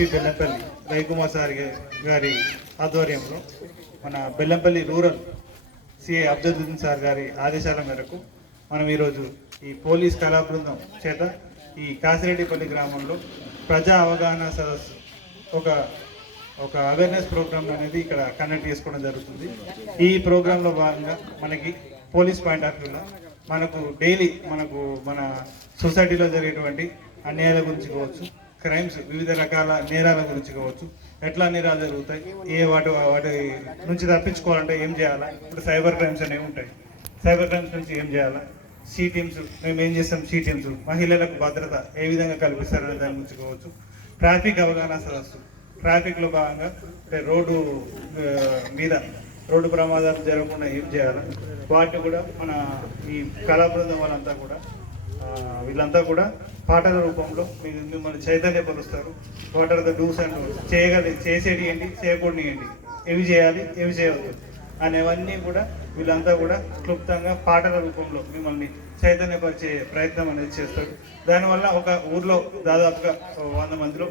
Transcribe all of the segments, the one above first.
Bellampalli Ravikumar sir గారి ఆధ్వర్యంలో మన బెల్లంపల్లి రూరల్ సిఐ అబ్దుద్దీన్ సార్ గారి ఆదేశాల మేరకు మనం ఈరోజు ఈ పోలీస్ కళా బృందం చేత ఈ కాసిరెడ్డిపల్లి గ్రామంలో ప్రజా అవగాహన సదస్సు ఒక అవేర్నెస్ ప్రోగ్రామ్ అనేది ఇక్కడ కండక్ట్ చేసుకోవడం జరుగుతుంది. ఈ ప్రోగ్రాంలో భాగంగా మనకి పోలీస్ పాయింట్ ఆఫ్ వ్యూలో మనకు డైలీ మన సొసైటీలో జరిగేటువంటి అన్యాయాల గురించి కావచ్చు, క్రైమ్స్ వివిధ రకాల నేరాల గురించి కావచ్చు, ఎట్లా నేరాలు జరుగుతాయి, వాటి నుంచి తప్పించుకోవాలంటే ఏం చేయాలా, ఇప్పుడు సైబర్ క్రైమ్స్ అనేవి ఉంటాయి, సైబర్ క్రైమ్స్ నుంచి ఏం చేయాలా, సీ టీమ్స్ మేము ఏం చేస్తాం, సీ టీమ్స్ మహిళలకు భద్రత ఏ విధంగా కల్పిస్తారనే దాని గురించి కావచ్చు, ట్రాఫిక్ అవగాహన సదస్సు ట్రాఫిక్లో భాగంగా అంటే రోడ్డు ప్రమాదాలు జరగకుండా ఏం చేయాలి, వాటిని కూడా మన ఈ కళా బృందం వీళ్ళంతా కూడా పాటల రూపంలో మిమ్మల్ని చైతన్యపరుస్తారు. What are the dos and చేసేది ఏంటి, చేయకూడని ఏంటి, ఏవి చేయాలి, ఏవి చేయవద్దు అనేవన్నీ కూడా వీళ్ళంతా కూడా క్లుప్తంగా పాటల రూపంలో మిమ్మల్ని చైతన్యపరిచే ప్రయత్నం అనేది చేస్తారు. దానివల్ల ఒక ఊర్లో దాదాపుగా 100 మందిలో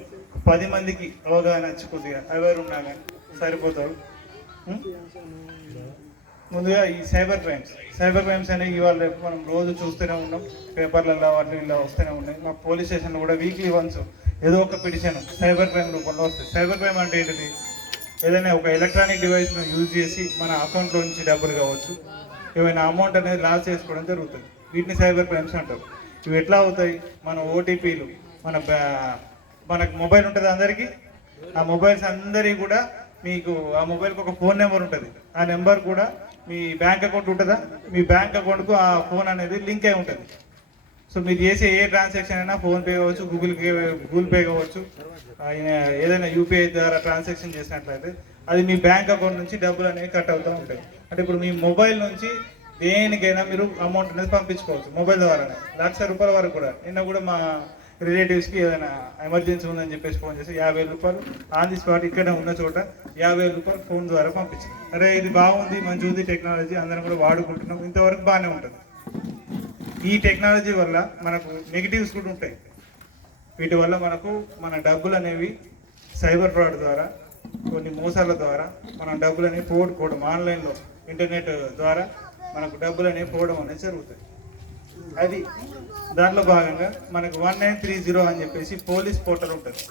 10 మందికి అవగాహన వచ్చి కొద్దిగా అవేర్ ఉన్నా కానీ సరిపోతారు. ముందుగా ఈ సైబర్ క్రైమ్స్ అనేవి ఇవాళ రేపు మనం రోజు చూస్తూనే ఉన్నాం, పేపర్లలో వాటిలో ఇలా వస్తూనే ఉన్నాయి. మా పోలీస్ స్టేషన్లో కూడా వీక్లీ వన్స్ ఏదో ఒక పిటిషన్ సైబర్ క్రైమ్ రూపంలో వస్తుంది. సైబర్ క్రైమ్ అంటే ఏంటిది, ఏదైనా ఒక ఎలక్ట్రానిక్ డివైస్ను యూజ్ చేసి మన అకౌంట్లో నుంచి డబ్బులు కావచ్చు, ఏమైనా అమౌంట్ అనేది లాస్ చేసుకోవడం జరుగుతుంది. వీటిని సైబర్ క్రైమ్స్ అంటారు. ఇవి ఎట్లా అవుతాయి, మన ఓటీపీలు మనకు మొబైల్ ఉంటుంది అందరికీ, ఆ మొబైల్స్ అందరికీ కూడా మీకు ఆ మొబైల్కి ఒక ఫోన్ నెంబర్ ఉంటుంది. ఆ నెంబర్ కూడా మీ బ్యాంక్ అకౌంట్ ఉంటుందా, మీ బ్యాంక్ అకౌంట్కు ఆ ఫోన్ అనేది లింక్ అయి ఉంటుంది. సో మీరు చేసే ఏ ట్రాన్సాక్షన్ అయినా ఫోన్పే కావచ్చు, గూగుల్ పే కావచ్చు, ఏదైనా యూపీఐ ద్వారా ట్రాన్సాక్షన్ చేసినట్లయితే అది మీ బ్యాంక్ అకౌంట్ నుంచి డబ్బులు అనేవి కట్ అవుతూ ఉంటాయి. అంటే ఇప్పుడు మీ మొబైల్ నుంచి దేనికైనా మీరు అమౌంట్ అనేది పంపించుకోవచ్చు మొబైల్ ద్వారానే. ₹1,00,000 వరకు కూడా. నిన్న కూడా మా రిలేటివ్స్కి ఏదైనా ఎమర్జెన్సీ ఉందని చెప్పేసి ఫోన్ చేసి ₹50 ఆన్ ది స్పాట్ ఇక్కడ ఉన్న చోట ₹50 ఫోన్ ద్వారా పంపించాం. అరే ఇది బాగుంది, మంచి ఉంది టెక్నాలజీ, అందరం కూడా వాడుకుంటున్నాం, ఇంతవరకు బాగానే ఉంటుంది. ఈ టెక్నాలజీ వల్ల మనకు నెగిటివ్స్ కూడా ఉంటాయి. వీటి వల్ల మన డబ్బులు అనేవి సైబర్ ఫ్రాడ్ ద్వారా, కొన్ని మోసాల ద్వారా మనం డబ్బులు అనేవి పోగొట్టుకోవడం, ఆన్లైన్లో ఇంటర్నెట్ ద్వారా మనకు డబ్బులు అనేవి పోవడం అనేది జరుగుతుంది. అది దాంట్లో భాగంగా మనకు 1930 అని చెప్పేసి పోలీస్ పోర్టల్ ఉంటుంది.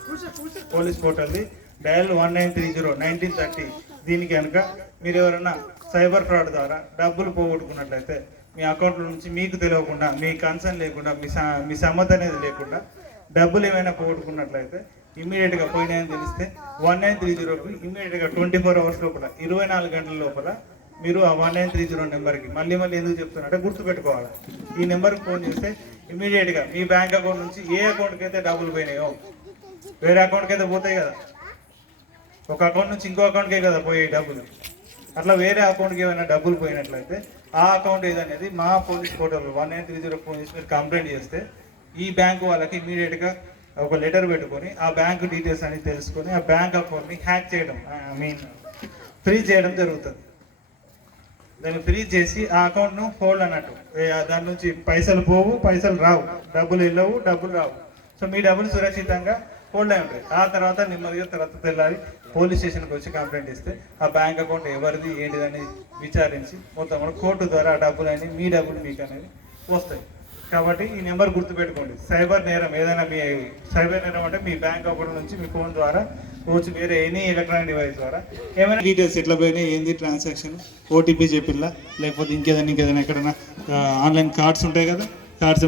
పోలీస్ పోర్టల్ది డయల్ 1930 దీనికి కనుక మీరు ఎవరైనా సైబర్ ఫ్రాడ్ ద్వారా డబ్బులు పోగొట్టుకున్నట్లయితే మీ అకౌంట్లో నుంచి మీకు తెలియకుండా, మీ కన్సర్న్ లేకుండా, మీ సమ్మతి అనేది లేకుండా డబ్బులు ఏమైనా పోగొట్టుకున్నట్లయితే ఇమీడియట్గా పోయినాయని తెలిస్తే 1930కి ఇమీడియట్గా 24 అవర్స్ లోపల, 24 గంటల లోపల మీరు ఆ 1930 నెంబర్కి మళ్ళీ ఎందుకు చెప్తున్నారంటే గుర్తుపెట్టుకోవాలి. ఈ నెంబర్కి ఫోన్ చేస్తే ఇమీడియట్గా మీ బ్యాంక్ అకౌంట్ నుంచి ఏ అకౌంట్కి అయితే డబ్బులు పోయినాయో, వేరే అకౌంట్కి అయితే పోతాయి కదా, ఒక అకౌంట్ నుంచి ఇంకో అకౌంట్కే కదా పోయాయి డబ్బులు, అట్లా వేరే అకౌంట్కి ఏమైనా డబ్బులు పోయినట్లయితే ఆ అకౌంట్ ఏదనేది మా పోలీస్ పోర్టల్ 1930 ఫోన్ చేసి మీరు కంప్లైంట్ చేస్తే ఈ బ్యాంకు వాళ్ళకి ఇమీడియట్గా ఒక లెటర్ పెట్టుకొని ఆ బ్యాంక్ డీటెయిల్స్ అనేది తెలుసుకొని ఆ బ్యాంక్ అకౌంట్ని హ్యాక్ చేయడం, ఫ్రీజ్ చేయడం జరుగుతుంది. దాన్ని ఫ్రీజ్ చేసి ఆ అకౌంట్ను హోల్డ్ అన్నట్టు, దాని నుంచి పైసలు పోవు, పైసలు రావు, డబ్బులు వెళ్ళవు, డబ్బులు రావు. సో మీ డబ్బులు సురక్షితంగా హోల్డ్ అయి ఉంటాయి. ఆ తర్వాత నెమ్మదిగా తెల్లారి పోలీస్ స్టేషన్కి వచ్చి కంప్లైంట్ ఇస్తే ఆ బ్యాంక్ అకౌంట్ ఎవరిది ఏంటిదని విచారించి మొత్తం కూడా కోర్టు ద్వారా ఆ డబ్బులు అని మీ డబ్బులు మీకు అనేది వస్తాయి. కాబట్టి ఈ నెంబర్ గుర్తుపెట్టుకోండి. సైబర్ నేరం ఏదైనా సైబర్ నేరం అంటే మీ బ్యాంక్ అకౌంట్ నుంచి మీ ఫోన్ ద్వారా వచ్చి వేరే ఎనీ ఎలక్ట్రానిక్ డివైస్ ద్వారా ఏమైనా డీటెయిల్స్ ఎట్లా పోయినాయి, ఏంది ట్రాన్సాక్షన్, ఓటీపీ చెప్పిల్లా, లేకపోతే ఇంకేదైనా ఎక్కడైనా ఆన్లైన్ కార్డ్స్ ఉంటాయి కదా, కార్డ్స్